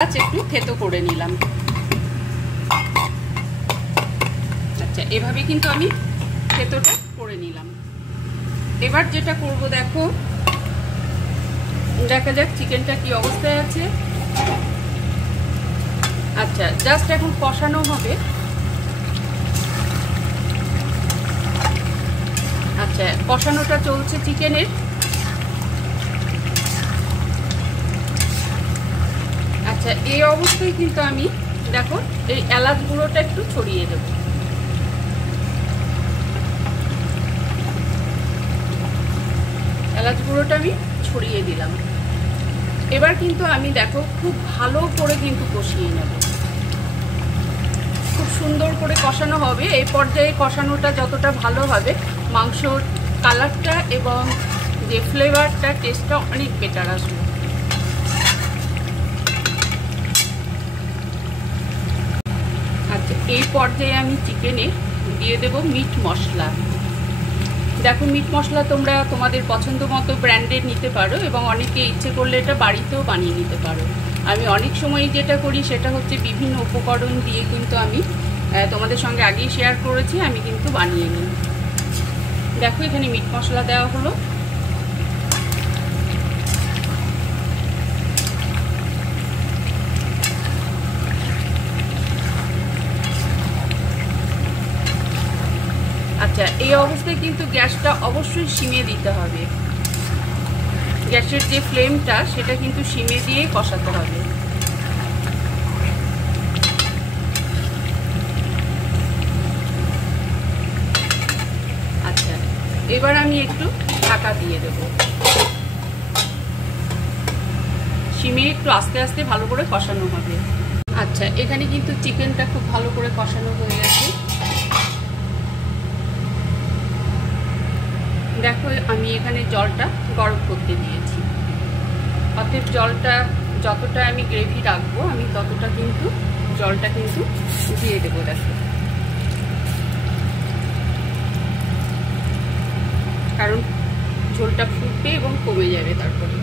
একটু থেতো করে নিলাম। আচ্ছা, এভাবে কিন্তু আমি থেতোটা করে নিলাম। এবার যেটা করব দেখো, দেখা যাক চিকেনটা কি অবস্থায় আছে। আচ্ছা, জাস্ট এখন কষানো হবে। আচ্ছা, কষানোটা চলছে চিকেনের। আচ্ছা, এই অবস্থায় কিন্তু আমি দেখো এই এলাচ গুঁড়োটা একটু ছড়িয়ে দেব। এলাচ গুঁড়োটা আমি ছড়িয়ে দিলাম। এবার কিন্তু আমি দেখো খুব ভালো করে কিন্তু কষিয়ে নেব। খুব সুন্দর করে কষানো হবে। এই পর্যায়ে কষানোটা যতটা ভালো হবে, মাংসর কালারটা এবং যে ফ্লেভারটা, টেস্টটা অনেক বেটার আসবে। আচ্ছা, এই পর্যায়ে আমি চিকেনে দিয়ে দেব মিট মশলা। দেখো, মিট মশলা তোমরা তোমাদের পছন্দ মতো ব্র্যান্ডের নিতে পারো এবং অনেকে ইচ্ছে করলে এটা বাড়িতেও বানিয়ে নিতে পারো। আমি অনেক সময় যেটা করি সেটা হচ্ছে বিভিন্ন উপকরণ দিয়ে কিন্তু আমি তোমাদের সঙ্গে আগেই শেয়ার করেছি, আমি কিন্তু বানিয়ে নিই। দেখো, এখানে মিট মশলা দেওয়া হলো। আচ্ছা, এই অবস্থায় কিন্তু গ্যাসটা অবশ্যই সিমে দিতে হবে। গ্যাসের যে ফ্লেমটা সেটা কিন্তু সিমে দিয়ে কষাতে হবে। আচ্ছা, এবার আমি একটু ঢাকা দিয়ে দেব। সিমে একটু আস্তে আস্তে ভালো করে কষানো হবে। আচ্ছা, এখানে কিন্তু চিকেনটা খুব ভালো করে কষানো হয়ে গেছে। দেখো, আমি এখানে জলটা গরম করতে দিয়েছি। অতএব জলটা যতটা আমি গ্রেভি রাখবো, আমি ততটা কিন্তু জলটা কিন্তু দিয়ে দেবো। দেখো, কারণ ঝোলটা ফুটবে এবং কমে যাবে তারপরে।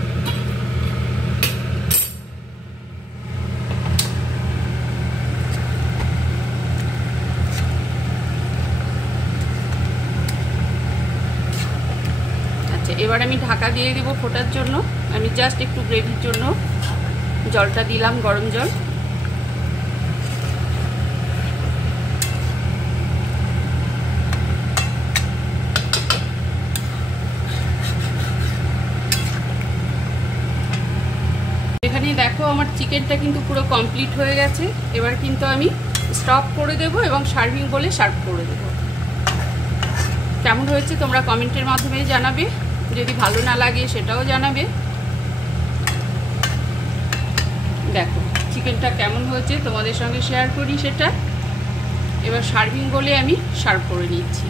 আচ্ছা, এবার আমি ঢাকা দিয়ে দেবো ফোটার জন্য। আমি জাস্ট একটু গ্রেভির জন্য জলটা দিলাম, গরম জল। এখানে দেখো, আমার চিকেনটা কিন্তু পুরো কমপ্লিট হয়ে গেছে। এবার কিন্তু আমি স্টপ করে দেব এবং সার্ভিং বলে সার্ভ করে দেব। কেমন হয়েছে তোমরা কমেন্টের মাধ্যমে জানাবে, যদি ভালো না লাগে সেটাও জানাবে। দেখো, চিকেনটা কেমন হয়েছে তোমাদের সঙ্গে শেয়ার করি সেটা। এবার সার্ভিং বলে আমি সার্ভ করে নিচ্ছি।